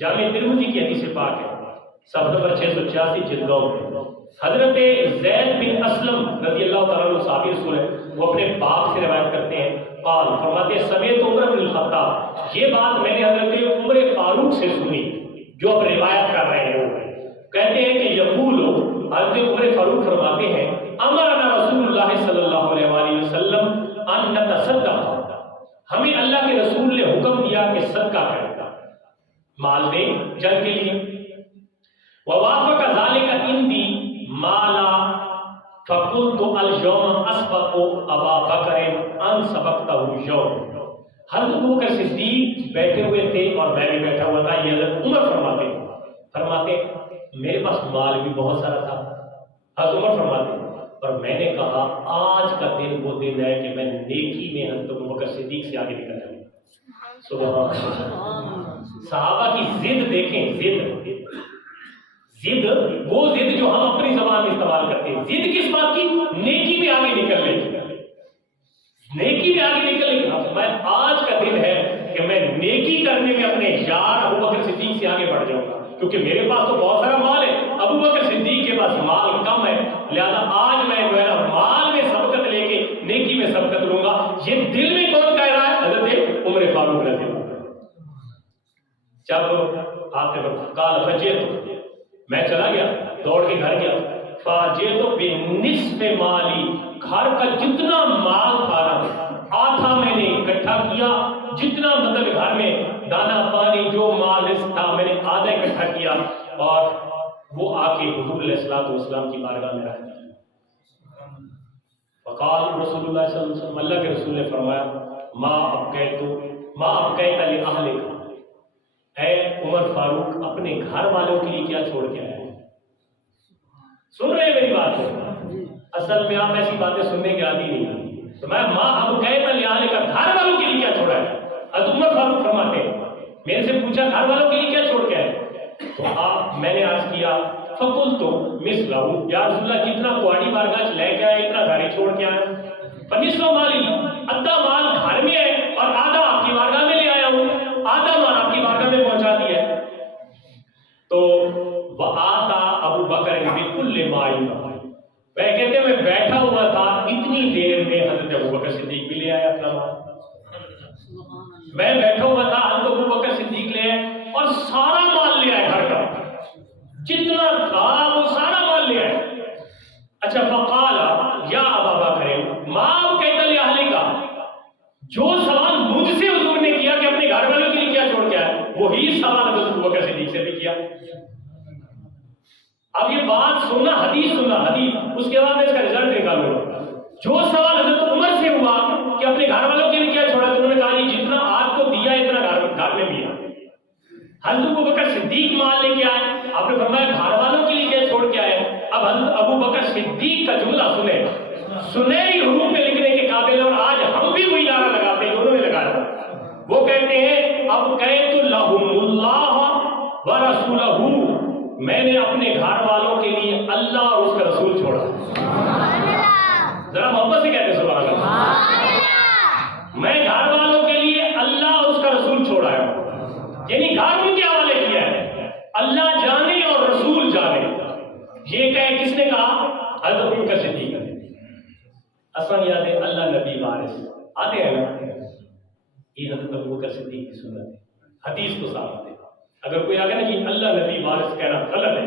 جامع ترمذی کی حدیث پاک ہے، صفحہ نمبر 686 جلد 9 میں حضرت زید بن اسلم رضی اللہ تعالیٰ عنہ صحابی رسول ہے، وہ اپنے باپ سے روایت کرتے ہیں، قال فرماتے ہیں سمیعت عمر بن الخطاب، یہ بات میں نے حضرت عمر فاروق سے سنی جو اب روایت کر رہے ہیں، وہ کہتے ہیں کہ یقول حضرت عمر فاروق فرماتے ہیں امرنا رسول اللہ صلی اللہ علیہ وآلہ وسلم ان نتصدق، ہمیں اللہ کے رسول نے حکم دیا کہ صدقہ کریں، مال دیں جنگ کے لیے، ووافق ذلك عندي مالا فقلت اليوم اسبق ابا بکر ان سبقته اليوم، حضرت ابوبکر صدیق بیٹھے ہوئے تھے اور میں بھی بیٹھا ہوا تھا، یہ حضرت عمر فرماتے میرے پاس مال بھی بہت سارا تھا، حضرت عمر فرماتے اور میں نے کہا آج کا دن وہ دن ہے کہ میں نیکی میں حضرت ابوبکر صدیق سے آگے نکل جاؤں گا۔ سبحان اللہ، صحابہ کی ضد دیکھیں، ضد وہ ضد جو ہم اپنی زبان میں استعمال کرتے ہیں، ضد کس بات کی؟ نیکی میں آگے نکلنے کی، نیکی میں آگے نکلنے کی۔ میں آج کا دن ہے کہ میں نیکی کرنے میں اپنے یار ابوبکر صدیق سے آگے بڑھ جاؤں گا، کیونکہ میرے پاس تو بہت سارا مال ہے، ابوبکر صدیق کے پاس مال کم ہے، لہذا آج میں جو ہے نا مال میں سبقت لے کے نیکی میں سبقت لوں گا۔ یہ دل میں کون کہہ رہا ہے؟ حضرت عمر فاروق رضی اللہ عنہ۔ جب آپ نے کال فجیت، میں چلا گیا دوڑ کے گھر گیا، فاجیت بنصف مالی، گھر کا جتنا مال تھا آدھا میں نے اکٹھا کیا، جتنا مطلب گھر میں دانا پانی جو مال تھا میں نے آدھا اکٹھا کیا، اور وہ آ کے حضور علیہ الصلوۃ والسلام کی بارگاہ میں رکھ دیا۔ فقال رسول اللہ صلی اللہ علیہ وسلم، اللہ کے رسول نے فرمایا ما ابقیت لأہلک، اے عمر فاروق اپنے گھر والوں کے لیے کیا چھوڑ کے آئے؟ سن رہے ہیں میری بات ہے؟ اصل میں آپ ایسی باتیں سننے کے عادی نہیں ہیں، تو میں ماں اب کہتا لے کا گھر والوں کے لیے کیا چھوڑا ہے؟ حضرت عمر فاروق فرماتے ہیں میرے سے پوچھا گھر والوں کے لیے کیا چھوڑ کے آئے؟ تو میں نے عرض کیا فقلت مثلہ، یا رسول اللہ جتنا کوڑی بارگاہ لے کے آئے اتنا گھر ہی چھوڑ کے آئے، فنصف مالی، آدھا مال گھر میں ہے اور آدھا آپ کی بارگاہ میں لے آیا ہوں، آدھا مال آپ کی بارگاہ میں پہنچا دیا ہے۔ تو وآتا ابو بکر بکل ما عنده، میں کہتے ہیں میں بیٹھا ہوا تھا اتنی دیر میں حضرت ابو بکر صدیق بھی لے آیا اپنا مال، میں بیٹھا ہوا تھا حضرت ابو بکر صدیق لے آئے اور سارا مال لے آئے، گھر کا جتنا تھا وہ سارا مال لے آئے۔ اچھا فقال یا ابا بکر ما ابقیت لأہلک، جو سوال مجھ سے حضور نے کیا کہ اپنے گھر والوں کے لیے کیا چھوڑ کے آئے، وہی سوال حضرت ابو بکر صدیق سے بھی کیا۔ اب یہ بات سننا، حدیث سننا، حدیث، اس کے بعد میں اس کا رزلٹ نکالوں گا۔ جو سوال حضرت عمر سے ہوا کہ اپنے گھر والوں کے لیے کیا چھوڑا، تو انہوں نے کہا جی جتنا آپ کو دیا اتنا گھر میں بھی ہے۔ حضرت ابو بکر صدیق مال لے کے آئے، آپ نے فرمایا گھر والوں کے لیے کیا چھوڑ کے آئے۔ اب حضرت ابو بکر صدیق کا جملہ سنیں، سنہری حروف میں لکھنے کے قابل، اور آج ہم بھی وہی نعرہ لگاتے ہیں جو انہوں نے لگایا۔ وہ کہتے ہیں اب قیت لہم اللہ ورسولہ، میں نے اپنے گھر والوں کے لیے اللہ اور اس کا رسول چھوڑا۔ ذرا محبت سے کہتے ہیں سبحان اللہ۔ میں گھر والوں کے لیے اللہ اور اس کا رسول چھوڑا ہے، یعنی گھر ان کے حوالے کیا ہے، اللہ جانے اور رسول جانے۔ یہ کہے کس نے کہا؟ حضرت ابو بکر صدیق۔ اصل یاد ہے اللہ نبی وارث آتے ہیں نا، یہ حضرت ابو بکر صدیق کی سنت ہے، حدیث کو ثابت ہے۔ اگر کوئی آگے نا کہ اللہ نبی وارث کہنا غلط ہے،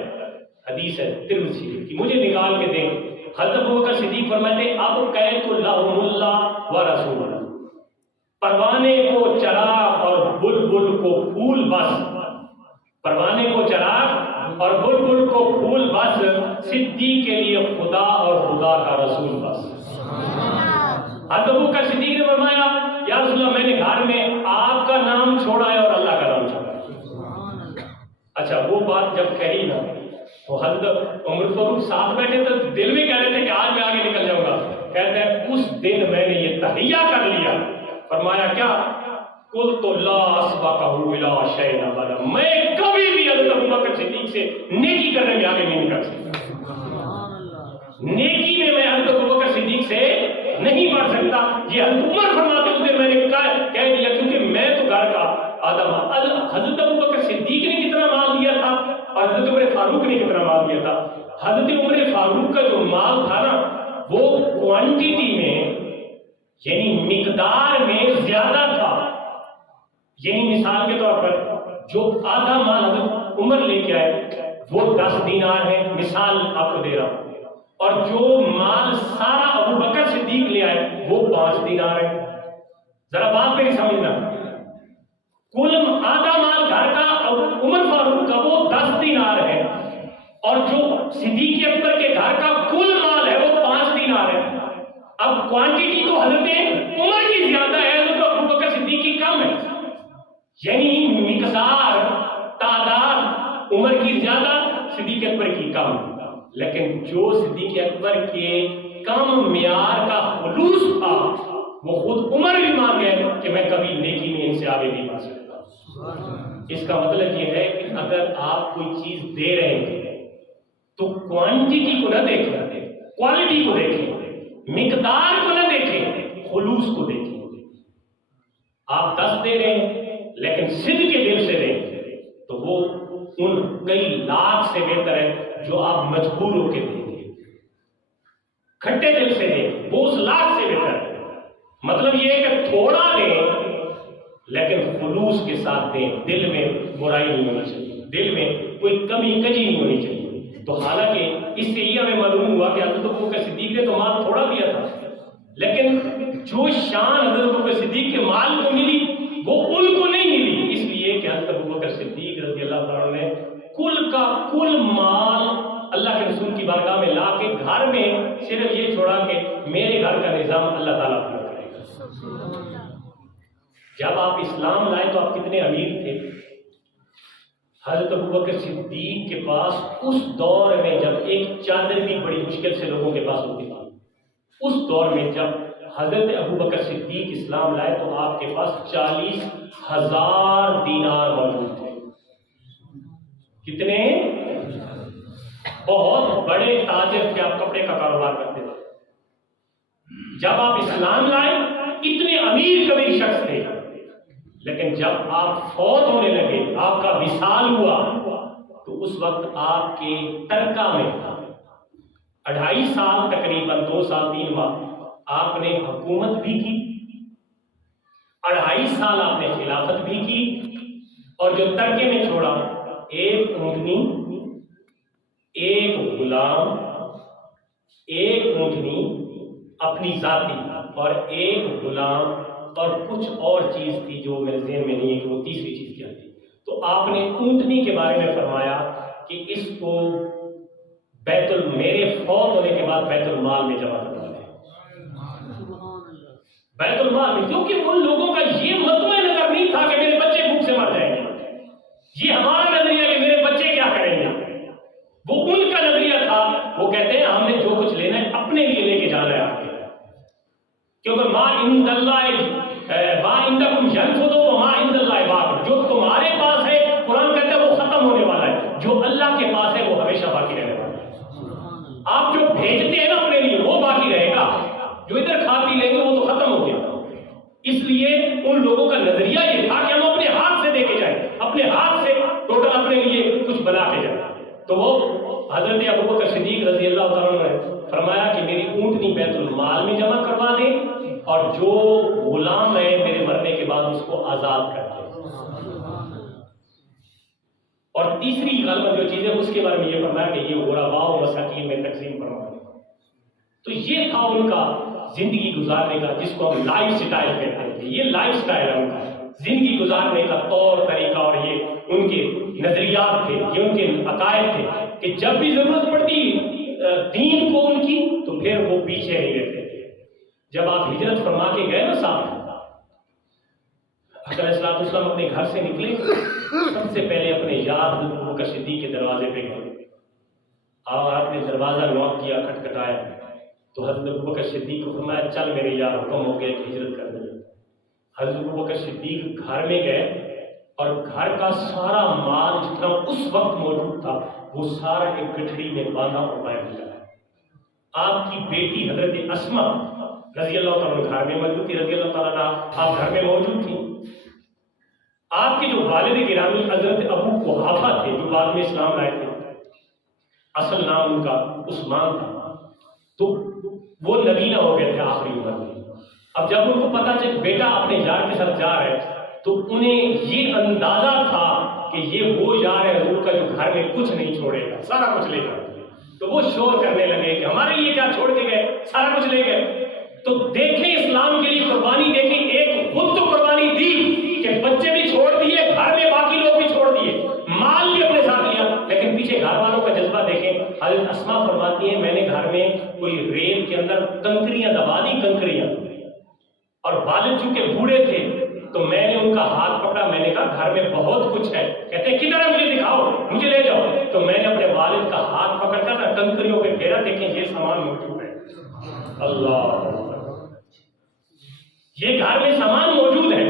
حدیث ہے ترمذی کی، مجھے نکال کے دیں۔ حضرت ابو بکر صدیق فرماتے اب قیت لہم اللہ ورسولہ، پروانے کو چراغ اور بلبل کو پھول بس، پروانے کو چراغ اور بلبل کو پھول بس، صدیق کے لیے خدا اور خدا کا رسول بس۔ حضرت ابو بکر صدیق نے فرمایا یا رسول اللہ میں نے گھر میں آپ کا نام چھوڑا ہے اور اللہ کا نام چھوڑا ہے۔ اچھا وہ بات جب کہی نا تو حضرت عمر فاروق ساتھ بیٹھے تو دل میں کہہ رہے تھے کہ آج میں آگے نکل جاؤں گا، کہتے ہیں اس دن میں نے یہ تحیہ کر لیا، فرمایا کیا؟ قلت لا اسبقہ الی شیء ابدا، میں کبھی بھی حضرت ابو بکر صدیق سے نیکی کرنے میں آگے نہیں نکل سکتا، نیکی میں حضرت ابو بکر صدیق سے نہیں بڑھ سکتا۔ یہ حضرت عمر فرماتے اس دن میں نے کہہ دیا، کیونکہ میں تو گھر کا آدم۔ حضرت ابو بکر صدیق نے حضرت عمر فاروق کا جو مال تھا نا وہ کوانٹیٹی میں یعنی مقدار میں زیادہ تھا. یعنی مثال کے طور پر جو آدھا مال حضرت عمر لے کے آئے وہ 10 دینار ہے، مثال آپ کو دے رہا ہوں، اور جو مال سارا ابو بکر صدیق لے آئے وہ 5 دینار ہے. ذرا بات میری سمجھنا، کل آدھا مال گھر کا عمر فاروق کا وہ 10 دینار ہے، اور جو صدیق اکبر کے گھر کا کل مال ہے وہ 5 دینار ہے. اب کوانٹیٹی تو حضرت عمر کی زیادہ ہے، حضرت ابو بکر صدیق کی کم ہے. یعنی مقدار تعداد عمر کی زیادہ صدیق اکبر کی کم، لیکن جو صدیق اکبر کے کم معیار کا خلوص تھا وہ خود عمر بھی مان گئے کہ میں کبھی نیکی میں ان سے آگے نہیں بڑھ سکتا. اس کا مطلب یہ ہے کہ اگر آپ کوئی چیز دے رہے ہیں تو کوانٹیٹی کو نہ دیکھیں، کوالٹی کو دیکھیں، مقدار کو نہ دیکھیں، خلوص کو دیکھیں. آپ 10 دے رہے ہیں لیکن صدق کے دل سے دیں تو وہ ان کئی لاکھ سے بہتر ہے جو آپ مجبور ہو کے دیں گے. کھٹے دل سے دیں وہ اس لاکھ سے بہتر ہے. مطلب یہ ہے کہ تھوڑا دیں لیکن خلوص کے ساتھ دیں، دل میں برائی نہیں ہونی چاہیے، دل میں کوئی کمی کجی نہیں ہونی چاہیے. تو حالانکہ اس سے یہ ہمیں معلوم ہوا کہ حضرت ابوبکر صدیق نے تو مال تھوڑا دیا تھا، لیکن جو شان حضرت ابوبکر صدیق کے مال کو ملی وہ ان کو نہیں ملی، اس لیے کہ حضرت ابوبکر صدیق رضی اللہ تعالیٰ نے کل کا کل مال اللہ کے رسول کی بارگاہ میں لا کے گھر میں صرف یہ چھوڑا کہ میرے گھر کا نظام اللہ تعالیٰ پورا کرے گا. جب آپ اسلام لائے تو آپ کتنے امیر تھے. حضرت ابوبکر صدیق کے پاس اس دور میں جب ایک چادر بھی بڑی مشکل سے لوگوں کے پاس ہوتی تھی، اس دور میں جب حضرت ابوبکر صدیق اسلام لائے تو آپ کے پاس 40,000 دینار موجود تھے. کتنے؟ بہت بڑے تاجر تھے، آپ کپڑے کا کاروبار کرتے تھے. جب آپ اسلام لائے اتنے امیر کبیر شخص تھے، لیکن جب آپ فوت ہونے لگے، آپ کا وصال ہوا، تو اس وقت آپ کے ترکہ میں 2.5 سال تقریباً 2 سال 3 ماہ آپ نے حکومت بھی کی، 2.5 سال آپ نے خلافت بھی کی، اور جو ترکے میں چھوڑا 1 اونٹنی، 1 غلام، 1 اونٹنی اپنی ذاتی، اور 1 غلام، اور کچھ اور چیز تھی جو میرے ذہن میں نہیں ہے کہ وہ تیسری چیز کیا تھی. تو آپ نے اونٹنی کے بارے میں فرمایا کہ اس کو میرے فوت ہونے کے بعد بیت المال میں جمع کرنا ہے. بیت المال میں، کیونکہ ان لوگوں کا یہ مطمع نظر نہیں تھا کہ میرے بچے بھوک سے مر جائیں گے. یہ ہمارا نظریہ کہ میرے بچے کیا کریں گے، وہ ان کا نظریہ تھا. وہ کہتے ہیں ہم نے جو کچھ لینا ہے اپنے لیے لے کے جانا ہے آگے، کیونکہ ما عند عندکم ينفد وما عند اللہ باق. جو تمہارے پاس ہے قرآن کہتا ہے وہ ختم ہونے والا ہے، جو اللہ کے پاس ہے وہ ہمیشہ باقی رہنے والا ہے. آپ جو بھیجتے ہیں نا اپنے لیے وہ باقی رہے گا، جو ادھر کھا پی لیں گے وہ تو ختم ہو گیا. اس لیے ان لوگوں کا نظریہ یہ تھا کہ ہم اپنے ہاتھ سے دے کے جائیں، اپنے ہاتھ سے ٹوٹل اپنے لیے کچھ بنا کے جائیں. تو وہ حضرت ابوبکر صدیق رضی اللہ تعالیٰ نے فرمایا کہ میری اونٹنی بیت المال میں جمع کروا دیں، اور جو غلام ہے میرے مرنے کے بعد اس کو آزاد کر دیں. اور تیسری غالباً جو چیز ہے اس کے بارے میں یہ فرمایا کہ یہ غرباء و مساکین میں تقسیم فرمائے. تو یہ تھا ان کا زندگی گزارنے کا، جس کو ہم لائف سٹائل کہتے ہیں. یہ لائف سٹائل ہے ان کا، زندگی گزارنے کا طور طریقہ، اور یہ ان کے نظریات تھے، یہ ان کے عقائد تھے کہ جب بھی ضرورت پڑتی دین کو ان کی تو پھر وہ پیچھے نہیں رہتے تھے. جب آپ ہجرت فرما کے گئے نا صاحب، حضرت صلی اللہ علیہ وسلم اپنے گھر سے نکلے، سب سے پہلے اپنے یار حضرت ابوبکر صدیق کے دروازے پہ گئے، اور آپ نے دروازہ نوک کیا، کھٹکھٹایا، تو حضرت ابوبکر صدیق کو فرمایا چل میرے یار حکم ہو گیا کہ ہجرت کر دیں. حضرت ابوبکر صدیق گھر میں گئے، اور گھر کا سارا مال جتنا اس وقت موجود تھا وہ سارا ایک گٹھڑی میں باندھا اور باہر نکلا. آپ کی بیٹی حضرت اسما رضی اللہ تعالیٰ گھر میں موجود تھی، رضی اللہ تعالیٰ آپ گھر میں موجود تھی. آپ کے جو والد گرامی حضرت ابو قحافہ تھے جو بعد میں اسلام لائے تھے، اصل نام ان کا عثمان تھا، تو وہ نبی نہ ہو گئے تھے آخری عمر میں۔ اب جب ان کو پتا چل بیٹا اپنے یار کے ساتھ جا رہے تو انہیں یہ اندازہ تھا کہ یہ وہ یار ہے حضور کا جو گھر میں کچھ نہیں چھوڑے گا، سارا کچھ لے گا۔ تو وہ شور کرنے لگے کہ ہمارے لیے کیا چھوڑ کے گئے، سارا کچھ لے گئے۔ تو دیکھیں اسلام کے لیے قربانی، دیکھیں ایک خود تو قربانی دی کہ بچے بھی چھوڑ دیے، گھر میں باقی لوگ بھی چھوڑ دیے، مال بھی اپنے ساتھ لیا، لیکن پیچھے گھر والوں کا جذبہ دیکھیں۔ حضرت اسما فرماتی ہیں میں نے گھر میں کوئی ریل کے اندر کنکریاں دبا دی، کنکریاں، اور والد چونکہ بوڑھے تھے تو میں نے ان کا ہاتھ پکڑا، میں نے کہا گھر میں بہت کچھ ہے، کہتے ہیں کدھر ہے مجھے دکھاؤ، مجھے لے جاؤ۔ تو میں نے اپنے والد کا ہاتھ پکڑ کر نہ کنکریوں پہ پھیرا، دیکھیں یہ سامان موجود ہے۔ اللہ، یہ گھر میں سامان موجود ہے۔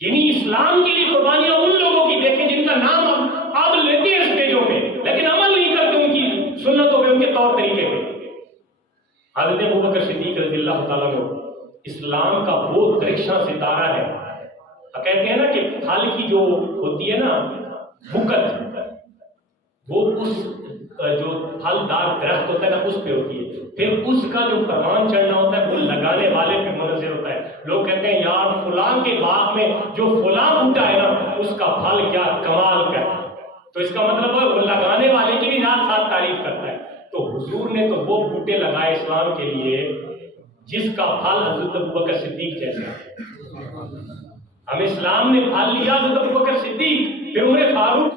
یعنی اسلام کے لیے قربانیاں ان لوگوں کی دیکھیں جن کا نام آپ لیتے ہیں اسٹیجوں پہ لیکن عمل نہیں کرتے ان کی سنتوں پہ، ان کے طور طریقے پہ۔ حضرت ابوبکر صدیق رضی اللہ تعالیٰ عنہ اسلام کا وہ درخشاں ستارہ ہے، کہتے ہیں نا کہ پھل کی جو ہوتی ہے نا بکت، وہ اس جو پھلدار درخت ہوتا ہے نا اس پہ ہوتی ہے، پھر اس کا جو پروان چڑھنا ہوتا ہے وہ لگانے والے پہ منحصر ہوتا ہے۔ لوگ کہتے ہیں یار فلاں کے باغ میں جو فلاں بوٹا ہے نا اس کا پھل کیا کمال کا ہے، تو اس کا مطلب ہے وہ لگانے والے کی بھی ساتھ ساتھ تعریف کرتا ہے۔ تو حضور نے تو وہ بوٹے لگائے اسلام کے لیے جس کا پھل حضرت ابوبکر صدیق جیسا ہے۔ ہم اسلام نے پھل لیا حضرت ابوبکر صدیق، پھر عمر فاروق